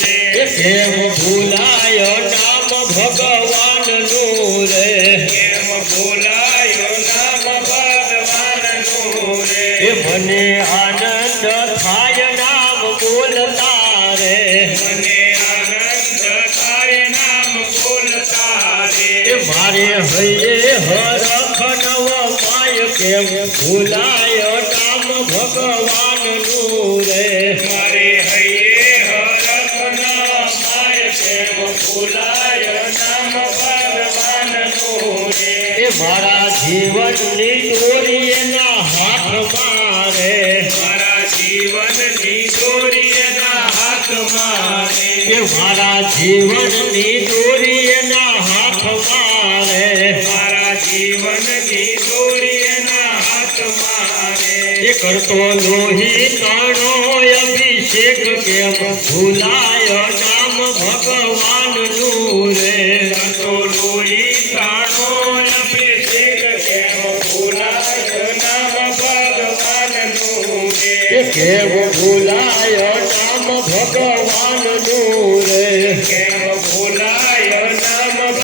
રે કેમ ભૂલાય નામ ભગવાનનું રે કેમ ભૂલાયો નામ ભગવાનનું રે મને આનંદ થાય નામ બોલતા રે મને આનંદ થાય નામ બોલતા રે મારે હૈયે હરખ નવ માય કેમ ભૂલાય નામ ભગવાનનું રે મારે હૈયે હરખ ના માય કેમ ભૂલાય નામ ભગવાનનું રે મારા જીવનની દોરી એના હાથમાં રે મારા જીવનની દોરી એના હાથમાં રે મારા જીવનની દોરી એના હાથમાં રે મારા જીવનની દોરી એના હાથમાં રે એ કરતો લોહી તાણો અભિષેક કેમ ભૂલાય નામ ભગવાનનું રે તો લોહી તાણો અભિષેક કેમ ભૂલાય નામ ભગવાનનું રે કેમ ભૂલાય નામ ભગવાનનું